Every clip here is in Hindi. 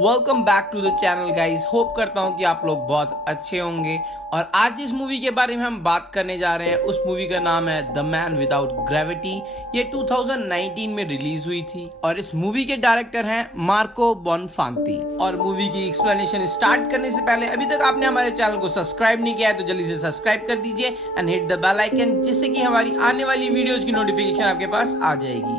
Welcome back to the channel guys. Hope करता हूँ कि आप लोग बहुत अच्छे होंगे। और आज जिस मूवी के बारे में हम बात करने जा रहे हैं उस मूवी का नाम है द मैन विदाउट ग्रेविटी। ये 2019 में रिलीज हुई थी और इस मूवी के डायरेक्टर हैं मार्को बोनफांती। और मूवी की एक्सप्लेनेशन स्टार्ट करने से पहले अभी तक आपने हमारे चैनल को सब्सक्राइब नहीं किया है तो जल्दी से सब्सक्राइब कर दीजिए and hit the bell icon, जिससे कि हमारी आने वाली वीडियोस की नोटिफिकेशन आपके पास आ जाएगी।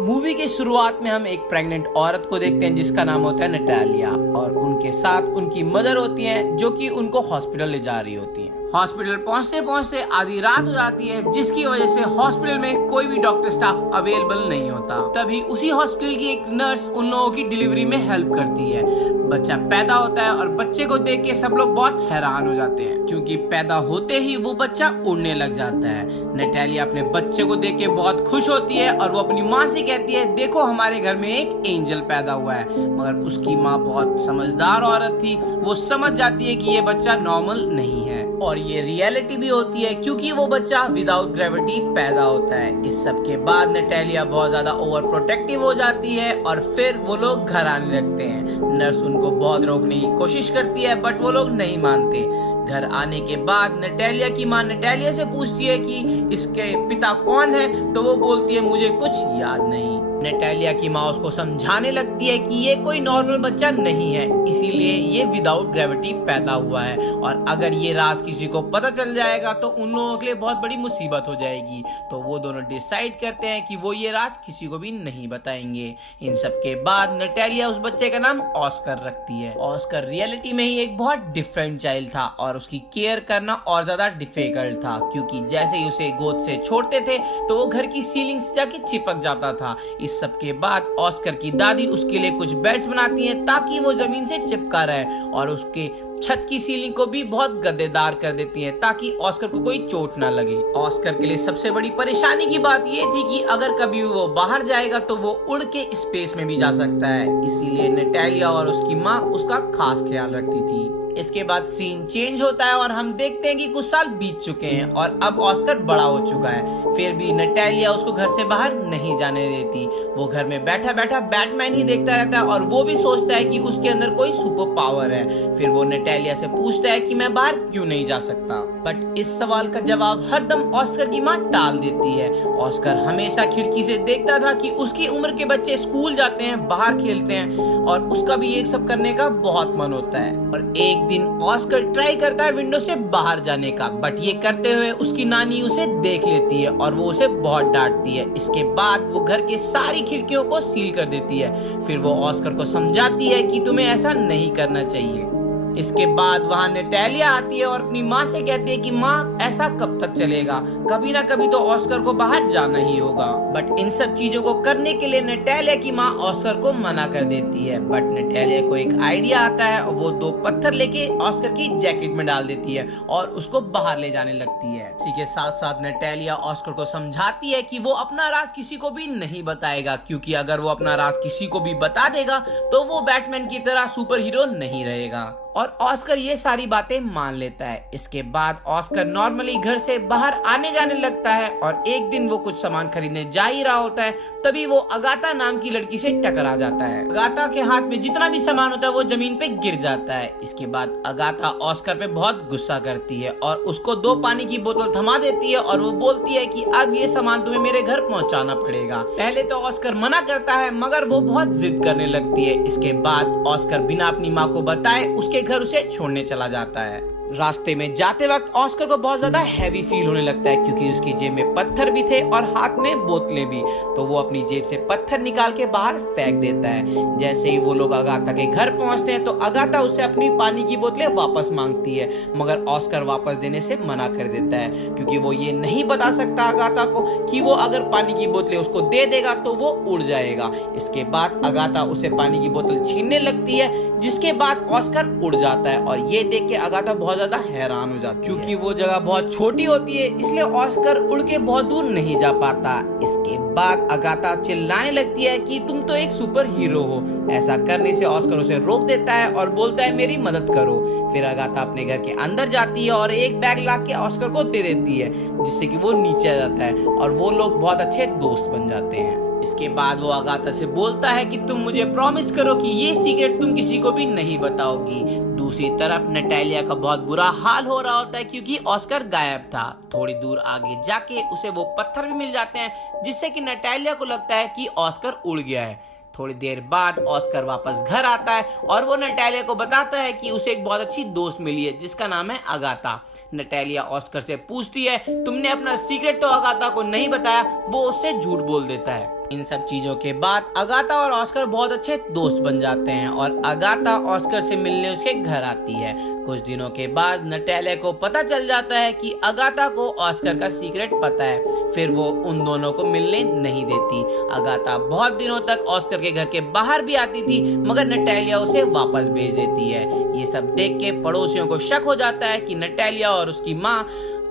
मूवी की शुरुआत में हम एक प्रेग्नेंट औरत को देखते हैं जिसका नाम होता है नटालिया, और उनके साथ उनकी मदर होती हैं जो कि उनको हॉस्पिटल ले जा रही होती हैं। हॉस्पिटल पहुंचते पहुंचते आधी रात हो जाती है, जिसकी वजह से हॉस्पिटल में कोई भी डॉक्टर स्टाफ अवेलेबल नहीं होता। तभी उसी हॉस्पिटल की एक नर्स उन लोगों की डिलीवरी में हेल्प करती है। बच्चा पैदा होता है और बच्चे को देख के सब लोग बहुत हैरान हो जाते हैं, क्योंकि पैदा होते ही वो बच्चा उड़ने लग जाता है। नटालिया अपने बच्चे को देख के बहुत खुश होती है और वो अपनी माँ से कहती है, देखो हमारे घर में एक एंजल पैदा हुआ है। मगर उसकी माँ बहुत समझदार औरत थी, वो समझ जाती है कि ये बच्चा नॉर्मल नहीं है और ये रियलिटी भी होती है, क्योंकि वो बच्चा विदाउट ग्रेविटी पैदा होता है। इस सब के बाद नटालिया बहुत ज्यादा ओवर प्रोटेक्टिव हो जाती है और फिर वो लोग घर आने लगते हैं। नर्स उनको बहुत रोकने की कोशिश करती है बट वो लोग नहीं मानते। घर आने के बाद नटालिया की माँ नटालिया से पूछती है कि इसके पिता कौन है, तो वो बोलती है मुझे कुछ याद नहीं। नटालिया की माँ उसको समझाने लगती है कि ये कोई नॉर्मल बच्चा नहीं है, इसीलिए ये विदाउट ग्रेविटी पैदा हुआ है और अगर ये राज किसी को पता चल जाएगा तो उन लोगों के लिए बहुत बड़ी मुसीबत हो जाएगी। तो वो दोनों डिसाइड करते हैं कि वो ये राज किसी को भी नहीं बताएंगे। इन सब के बाद नटालिया उस बच्चे का नाम ऑस्कर रखती है। ऑस्कर रियलिटी में ही एक बहुत डिफरेंट चाइल्ड था और उसकी केयर करना और ज्यादा डिफिकल्ट था, क्योंकि जैसे ही उसे गोद से छोड़ते थे तो वो घर की सीलिंग से जाके चिपक जाता था। इस सब के बाद ऑस्कर की दादी उसके लिए कुछ बेड्स बनाती हैं ताकि वो जमीन से चिपका रहे और उसके छत की सीलिंग को भी बहुत गद्देदार कर देती हैं ताकि ऑस्कर को कोई चोट ना लगे। ऑस्कर के लिए सबसे बड़ी परेशानी की बात ये थी कि अगर कभी वो बाहर जाएगा तो वो उड़ के स्पेस में भी जा सकता है, इसीलिए नटालिया और उसकी माँ उसका खास ख्याल रखती थी। इसके बाद सीन चेंज होता है और हम देखते हैं कि कुछ साल बीत चुके हैं और अब ऑस्कर बड़ा हो चुका है। फिर भी नटालिया उसको घर से बाहर नहीं जाने देती। वो घर में बैठा बैठा बैटमैन ही देखता रहता है और वो भी सोचता है कि उसके अंदर कोई सुपर पावर है। फिर वो नटालिया से पूछता है कि मैं बाहर क्यों नहीं जा सकता, बट इस सवाल का जवाब हरदम ऑस्कर की माँ टाल देती है। ऑस्कर हमेशा खिड़की से देखता था कि उसकी उम्र के बच्चे स्कूल जाते हैं, बाहर खेलते हैं और उसका भी ये सब करने का बहुत मन होता है। और एक दिन ऑस्कर ट्राई करता है विंडो से बाहर जाने का, बट ये करते हुए उसकी नानी उसे देख लेती है और वो उसे बहुत डांटती है। इसके बाद वो घर के सारी खिड़कियों को सील कर देती है। फिर वो ऑस्कर को समझाती है कि तुम्हें ऐसा नहीं करना चाहिए। इसके बाद वहाँ नटालिया आती है और अपनी माँ से कहती है कि माँ ऐसा कब तक चलेगा, कभी ना कभी तो ऑस्कर को बाहर जाना ही होगा। बट इन सब चीजों को करने के लिए नटालिया की माँ ऑस्कर को मना कर देती है। बट नटालिया को एक आइडिया आता है और वो 2 पत्थर लेके ऑस्कर की जैकेट में डाल देती है और उसको बाहर ले जाने लगती है। इसी के साथ साथ नटालिया ऑस्कर को समझाती है कि वो अपना राज किसी को भी नहीं बताएगा, क्योंकि अगर वो अपना राज किसी को भी बता देगा तो वो बैटमैन की तरह सुपर हीरो नहीं रहेगा। और ऑस्कर ये सारी बातें मान लेता है। इसके बाद ऑस्कर नॉर्मली घर से बाहर आने जाने लगता है और एक दिन वो कुछ सामान खरीदने जा ही रहा होता है, तभी वो अगाथा नाम की लड़की से टकरा जाता है। अगाथा के हाथ में जितना भी सामान होता है वो जमीन पे गिर जाता है। इसके बाद अगाथा ऑस्कर पे बहुत गुस्सा करती है और उसको 2 पानी की बोतल थमा देती है और वो बोलती है कि अब ये सामान तुम्हें मेरे घर पहुंचाना पड़ेगा। पहले तो ऑस्कर मना करता है मगर वो बहुत जिद करने लगती है। इसके बाद ऑस्कर बिना अपनी माँ को बताए उसके घर उसे छोड़ने चला जाता है। रास्ते में जाते वक्त ऑस्कर को बहुत ज्यादा हैवी फील होने लगता है, क्योंकि उसकी जेब में पत्थर भी थे और हाथ में बोतलें भी। तो वो अपनी जेब से पत्थर निकाल के बाहर फेंक देता है। जैसे ही वो लोग अगाथा के घर पहुंचते हैं तो अगाथा उससे अपनी पानी की बोतलें वापस मांगती है, मगर ऑस्कर वापस देने से मना कर देता है, क्योंकि वो ये नहीं बता सकता अगाथा को कि वो अगर पानी की बोतलें उसको दे देगा तो वो उड़ जाएगा। इसके बाद अगाथा उसे पानी की बोतल छीनने लगती है, जिसके बाद ऑस्कर उड़ जाता है और ये देख के अगाथा बहुत ज्यादा हैरान हो जाती है। क्योंकि वो जगह बहुत छोटी होती है इसलिए ऑस्कर उड़ के बहुत दूर नहीं जा पाता। इसके बाद अगाथा चिल्लाने लगती है कि तुम तो एक सुपर हीरो हो। ऐसा करने से ऑस्कर उसे रोक देता है और बोलता है मेरी मदद करो। फिर अगाथा अपने घर के अंदर जाती है और एक बैग ला के ऑस्कर को दे देती है, जिससे कि वो नीचे आ जाता है और वो लोग बहुत अच्छे दोस्त बन जाते हैं। इसके बाद वो अगाथा से बोलता है कि तुम मुझे प्रॉमिस करो कि ये सीक्रेट तुम किसी को भी नहीं बताओगी। दूसरी तरफ नटालिया का बहुत बुरा हाल हो रहा होता है क्योंकि ऑस्कर गायब था। थोड़ी दूर आगे जाके उसे वो पत्थर भी मिल जाते हैं, जिससे कि नटालिया को लगता है कि ऑस्कर उड़ गया है। थोड़ी देर बाद ऑस्कर वापस घर आता है और वो नटालिया को बताता है कि उसे एक बहुत अच्छी दोस्त मिली है जिसका नाम है अगाथा। नटालिया ऑस्कर से पूछती है तुमने अपना सीक्रेट तो अगाथा को नहीं बताया। वो उससे झूठ बोल देता है। इन सब चीजों के बाद अगाथा और ऑस्कर बहुत अच्छे दोस्त बन जाते हैं और अगाथा ऑस्कर से मिलने उसके घर आती है। कुछ दिनों के बाद नटालिया को पता चल जाता है कि अगाथा को ऑस्कर का सीक्रेट पता है। फिर वो उन दोनों को मिलने नहीं देती। अगाथा बहुत दिनों तक ऑस्कर के घर के बाहर भी आती थी, मगर नटालिया उसे वापस भेज देती है। ये सब देख के पड़ोसियों को शक हो जाता है कि नटालिया और उसकी माँ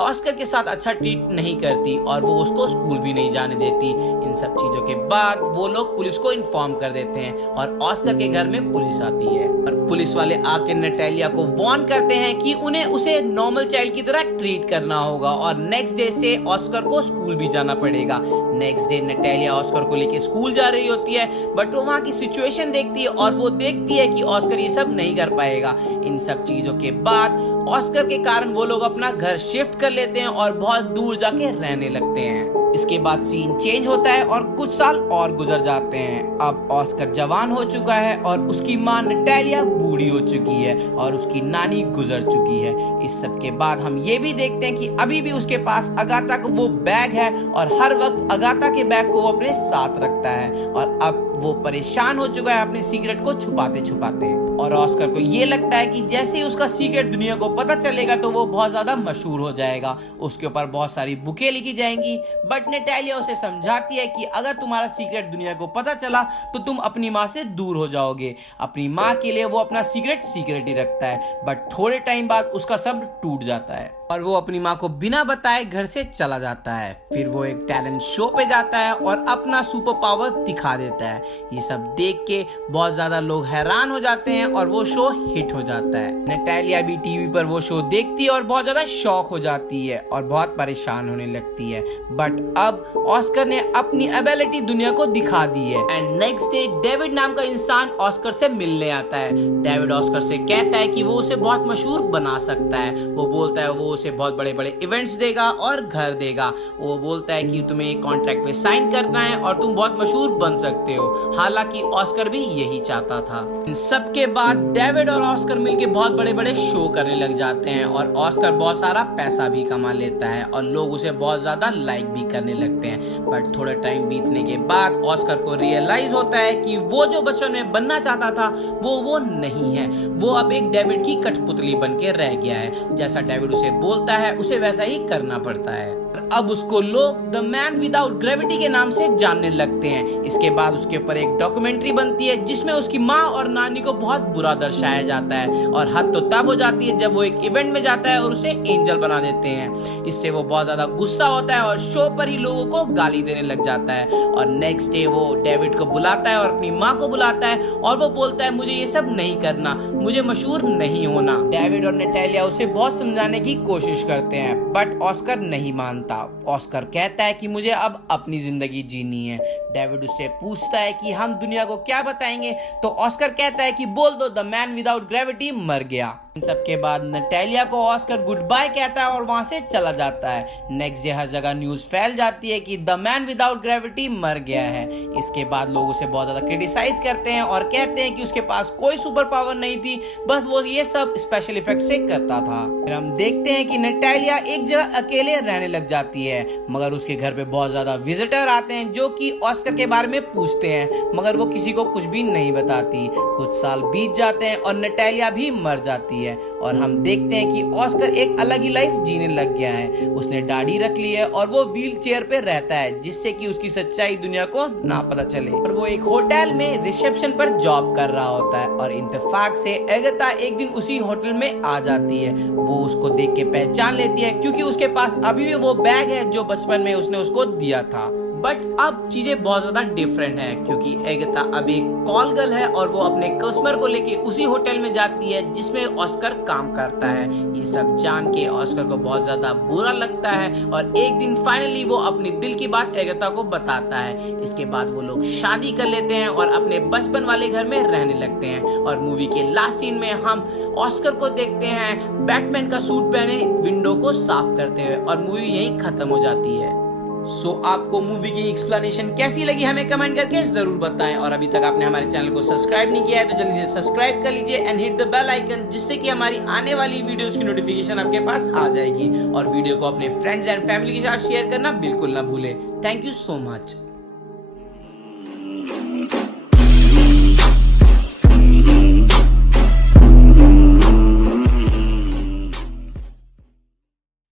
ऑस्कर के साथ अच्छा ट्रीट नहीं करती और वो उसको स्कूल भी नहीं जाने देती। इन सब चीजों के बाद वो लोग पुलिस को इन्फॉर्म कर देते हैं और ऑस्कर के घर में पुलिस आती है और पुलिस वाले आके नटालिया को वार्न करते हैं कि उन्हें उसे नॉर्मल चाइल्ड की तरह ट्रीट करना होगा और नेक्स्ट डे से ऑस्कर को स्कूल भी जाना पड़ेगा। नेक्स्ट डे नटालिया ऑस्कर को लेके स्कूल जा रही होती है, बट वो वहाँ की सिचुएशन देखती है और वो देखती है कि ऑस्कर ये सब नहीं कर पाएगा। इन सब चीजों के बाद ऑस्कर के कारण वो लोग अपना घर शिफ्ट कर लेते हैं और बहुत दूर जाके रहने लगते हैं। इसके बाद सीन चेंज होता है और कुछ साल और गुजर जाते हैं। अब ऑस्कर जवान हो चुका है और उसकी माँ नटालिया बूढ़ी हो चुकी है और उसकी नानी गुजर चुकी है। इस सब के बाद हम ये भी देखते हैं कि अभी भी उसके पास अगाथा का वो बैग है और हर वक्त अगाथा के बैग को वो अपने साथ रखता है और अब वो परेशान हो चुका है अपने सीक्रेट को छुपाते छुपाते। और ऑस्कर को ये लगता है कि जैसे ही उसका सीक्रेट दुनिया को पता चलेगा तो वो बहुत ज्यादा मशहूर हो जाएगा, उसके ऊपर बहुत सारी बुकें लिखी जाएंगी। बट नटालिया उसे समझाती है कि अगर तुम्हारा सीक्रेट दुनिया को पता चला तो तुम अपनी माँ से दूर हो जाओगे। अपनी माँ के लिए वो अपना सीक्रेट ही रखता है, बट थोड़े टाइम बाद उसका सब टूट जाता है और वो अपनी माँ को बिना बताए घर से चला जाता है। फिर वो एक टैलेंट शो पे जाता है और अपना सुपर पावर दिखा देता है। ये सब देख के बहुत ज्यादा लोग हैरान हो जाते हैं और वो शो हिट हो जाता है। नटालिया भी टीवी पर वो शो देखती है और बहुत ज्यादा शॉक हो जाती है और बहुत परेशान होने लगती है। बट अब ऑस्कर ने अपनी एबिलिटी दुनिया को दिखा दी है एंड नेक्स्ट डे डेविड नाम का इंसान ऑस्कर से मिलने आता है। डेविड ऑस्कर से कहता है कि वो उसे बहुत मशहूर बना सकता है। वो बोलता है वो उसे बहुत बड़े बड़े इवेंट्स देगा और घर देगा। वो बोलता है कि तुम्हें एक कॉन्ट्रैक्ट पे साइन करना है और तुम बहुत मशहूर बन सकते हो। हालांकि ऑस्कर भी यही चाहता था। इन सब के बाद डेविड और ऑस्कर मिलके बहुत बड़े बड़े शो करने लग जाते हैं और ऑस्कर बहुत सारा पैसा भी कमा लेता है और लोग उसे बहुत ज्यादा लाइक भी करने लगते हैं। बट थोड़ा टाइम बीतने के बाद ऑस्कर को रियलाइज होता है कि वो जो बचपन में बनना चाहता था वो नहीं है। वो अब एक डेविड की कठपुतली बन के रह गया है। जैसा डेविड उसे बोलता है उसे वैसा ही करना पड़ता है। अब उसको लोग द मैन विदाउट ग्रेविटी के नाम से जानने लगते हैं। इसके बाद उसके ऊपर एक डॉक्यूमेंट्री बनती है जिसमें उसकी माँ और नानी को बहुत बुरा दर्शाया जाता है और हद तो तब हो जाती है जब वो एक इवेंट में जाता है और उसे एंजल बना देते हैं। इससे वो बहुत ज्यादा गुस्सा होता है और शो पर ही लोगों को गाली देने लग जाता है और नेक्स्ट डे वो डेविड को बुलाता है और अपनी माँ को बुलाता है और वो बोलता है मुझे ये सब नहीं करना, मुझे मशहूर नहीं होना। डेविड और नटालिया उसे बहुत समझाने की कोशिश करते हैं बट ऑस्कर नहीं मानता। ऑस्कर कहता है कि मुझे अब अपनी जिंदगी जीनी है। डेविड उससे पूछता है कि हम दुनिया को क्या बताएंगे, तो ऑस्कर कहता है कि बोल दो द मैन विदाउट ग्रेविटी मर गया। इन सब के बाद नटालिया को ऑस्कर गुड बाय कहता है और वहां से चला जाता है। नेक्स्ट डे हर जगह न्यूज फैल जाती है कि द मैन विदाउट ग्रेविटी मर गया है। इसके बाद लोग उसे बहुत ज्यादा क्रिटिसाइज करते हैं और कहते हैं कि उसके पास कोई सुपर पावर नहीं थी, बस वो ये सब स्पेशल इफेक्ट से करता था। फिर हम देखते हैं कि नटालिया एक जगह अकेले रहने लग जाती है, मगर उसके घर पे बहुत ज्यादा विजिटर आते हैं जो कि ऑस्कर के बारे में पूछते हैं, मगर वो किसी को कुछ भी नहीं बताती। कुछ साल बीत जाते हैं और नटालिया भी मर जाती है। है और हम देखते हैं कि ऑस्कर एक अलग ही लाइफ जीने लग गया है। उसने दाढ़ी रख ली है और वो व्हील चेयर पे रहता है, जिससे कि उसकी सच्चाई दुनिया को ना पता चले। और वो एक होटल में रिसेप्शन पर जॉब कर रहा होता है और इत्तेफाक से एगाथा एक दिन उसी होटल में आ जाती है। वो उसको देख के पहचान लेती है क्योंकि उसके पास अभी भी वो बैग है जो बचपन में उसने उसको दिया था। बट अब चीजें बहुत ज्यादा डिफरेंट है क्योंकि एगाथा अब एक कॉल गर्ल है और वो अपने कस्टमर को लेके उसी होटल में जाती है जिसमें ऑस्कर काम करता है। ये सब जान के ऑस्कर को बहुत ज्यादा बुरा लगता है और एक दिन फाइनली वो अपनी दिल की बात एगाथा को बताता है। इसके बाद वो लोग शादी कर लेते हैं और अपने बचपन वाले घर में रहने लगते हैं। और मूवी के लास्ट सीन में हम ऑस्कर को देखते हैं बैटमैन का सूट पहने विंडो को साफ करते हुए और मूवी यहीं खत्म हो जाती है। सो आपको मूवी की एक्सप्लेनेशन कैसी लगी हमें कमेंट करके जरूर बताएं। और अभी तक आपने हमारे चैनल को सब्सक्राइब नहीं किया है तो जल्दी से सब्सक्राइब कर लीजिए and hit the bell icon, जिससे कि हमारी आने वाली वीडियोस की नोटिफिकेशन आपके पास आ जाएगी। और वीडियो को अपने फ्रेंड्स एंड फैमिली के साथ शेयर करना बिल्कुल ना भूलें। Thank you so much.